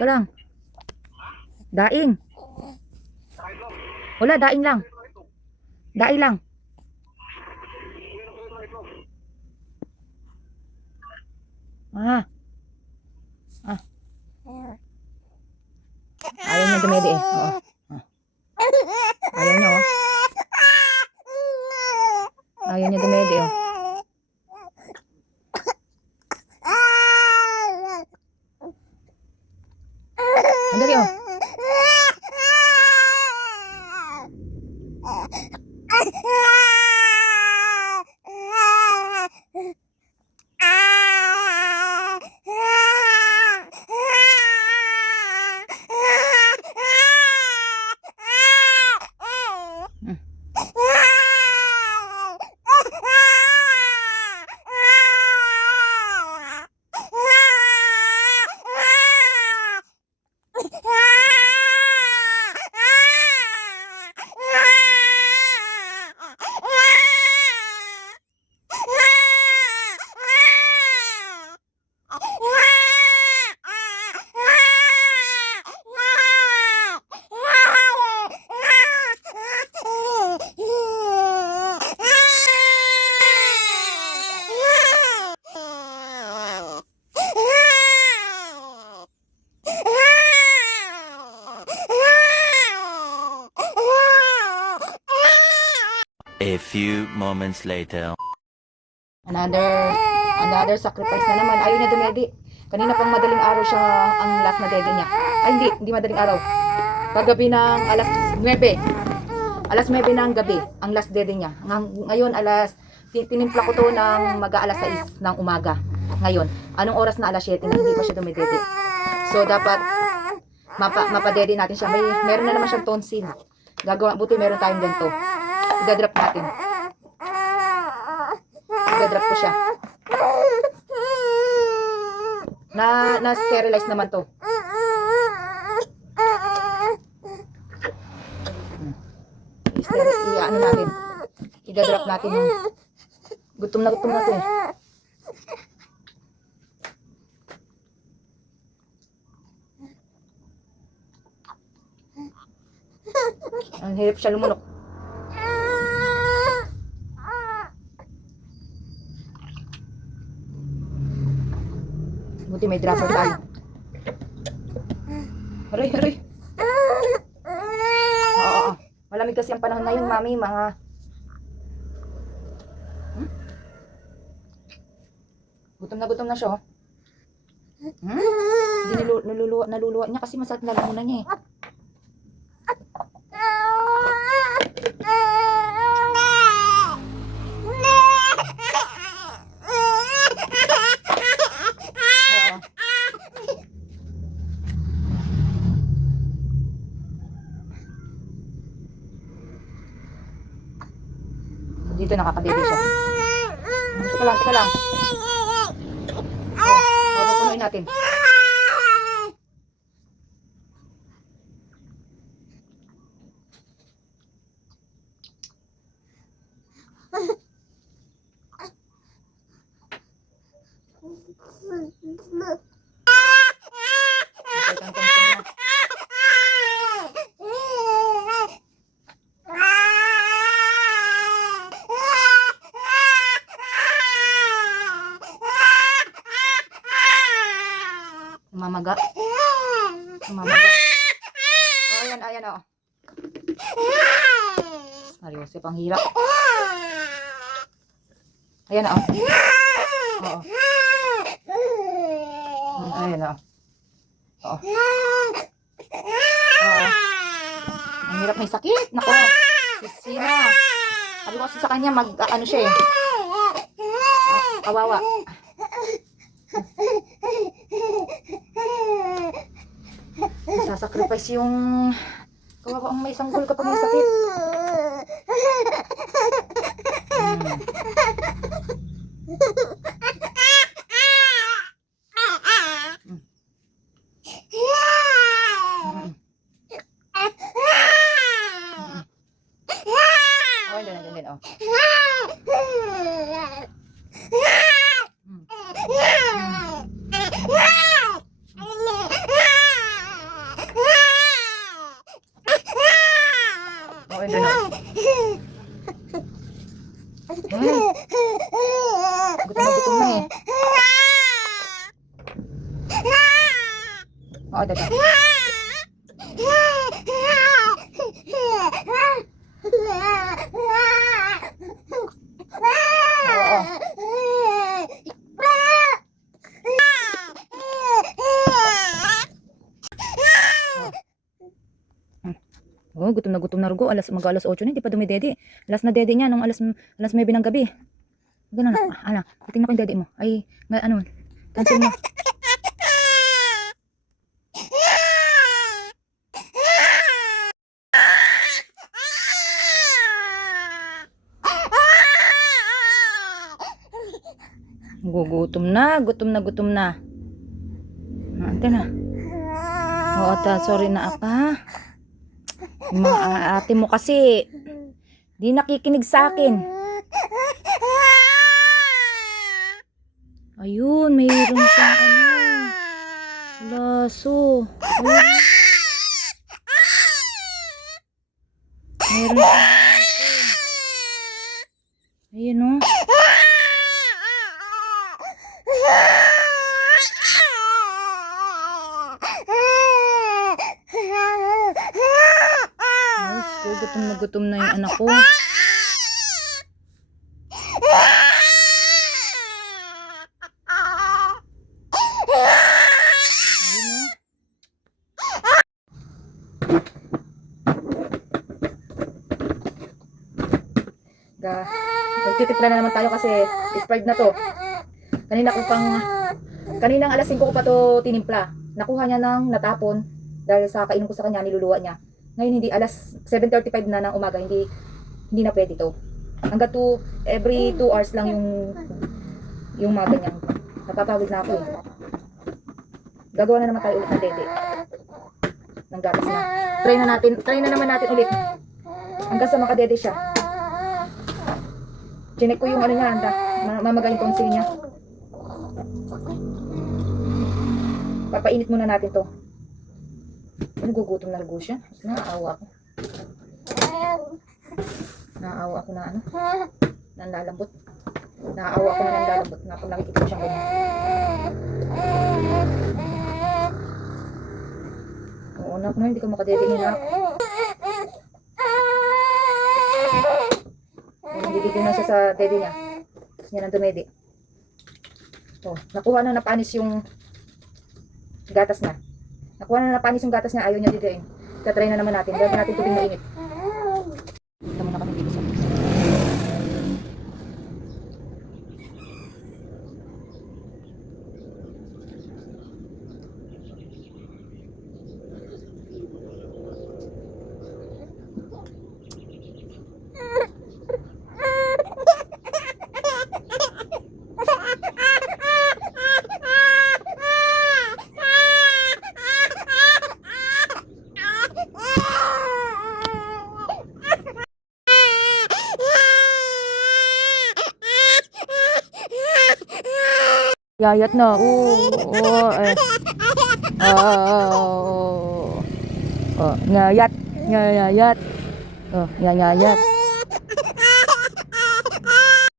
Teka lang. Daing. Wala, daing lang. Daing lang. Ah. Ah. Ayaw niya dumede eh. Oo. Ah. Ayaw niya oh. Ayaw niya dumede oh. Andali oh. A few moments later. Another sacrifice na naman. Ayaw niya dumedi. Kanina pang madaling araw siya ang last na dede niya. Ay hindi madaling araw. Kagabi ng alas 9. Alas 9 ng gabi ang last dede niya. Ngayon tinimpla ko to ng mag-aalas 6 ng umaga. Ngayon, anong oras na alas 7 na hindi pa siya dumedede. So dapat mapadede natin siya. Meron na naman siyang tonsil. Buti meron tayong ganito. Idadrop natin. Idadrop ko siya. Na-sterilize naman to. Ano natin. Idadrop natin yung gutom na to eh. Ang hirap siya lumunok. Buti may dropper tayo. Aray. Oo. Malamig kasi ang panahon ngayon, mami, mga gutom na siya. Hindi naluluwa niya kasi masakit na lamunan niya eh. Dito nakakadede siya. Teka lang. Papupunuin natin. Mamaga. Oh, ayan oh. Mariusip, ang hirap. Ayan oh. Oo. Ayan oh. Oo. Ang hirap, may sakit. Nako. Sisina. Sabi ko kasi sa kanya ano siya eh. Kawawa. Sasacrifice yung kawawa ang may sanggol kapag may sakit. Oh, din oh. Ay, gutom na eh. Oo, daga. Oh, gutom na rugo. Mag-alas 8 na, hindi pa dumidede. Alas na dede niya nung alas 9 ng gabi. Ganun na. Ano, tingnan ko yung dede mo. Ay, ano, cancel mo. Gutom na. Ante na. Oo, sorry na apa. Yung mga ate mo kasi di nakikinig sa akin. Ayun, mayroon siyang ano, laso. Ayun. Mayroon siyang laso. Ayun o. Gutom na yung anak ko. Nagtitipla na naman tayo kasi expired na to. Kaninang alas 5 ko pa to tinimpla. Nakuha niya ng natapon dahil sa kainom ko sa kanya, niluluwa niya. Ngayon hindi, alas 7:35 na ng umaga, hindi na pwede to. Hanggang every 2 hours lang yung mga ganyan. Napapawid na ako eh. Gagawa na naman tayo ulit ng dede. Ng gatas na. Try na naman natin ulit. Hanggang sa makadede siya. Chinek ko yung ano niya, mamagaling tonsil niya. Papainit muna natin to. Nagugutom na rugo siya. Naaawa ako. Naaawa ako na ano. Nanlalambot. Naaawa ako na nanlalambot. Pag nakikita ko siyang ganyan. Oo, anak na, hindi ko makadedingin na. Nagigigil na siya sa dede niya. Tapos niya nang dumedi. Oh, nakuha na napanis yung gatas na. Nakuha na napanis yung gatas niya, ayaw niya didiin. Tatry na naman natin. Gagawin natin tubig na init. Ito muna kami dito sa yayat na. Ngayat. Oh, yayat.